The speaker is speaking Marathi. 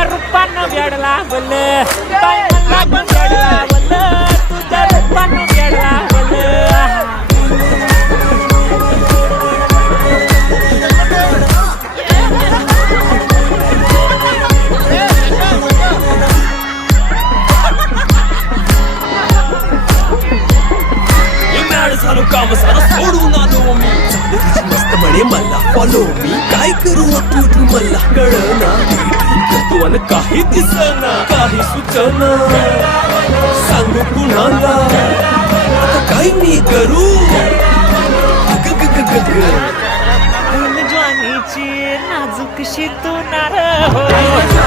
तुझ्या रूपानं वेड लागलं बाई मला पण वेड लागलं तुझ्या रूपानं वेड लागलं झालो काम सारं सोडून आलो मी मस्त म्हणे मला फॉलो मी काय करू तू मला कळना करतो अन काही दिसना काही सुचना सांगू कुणाला आता काय मी करू ज्वानीची नाजूकशी तू नार हो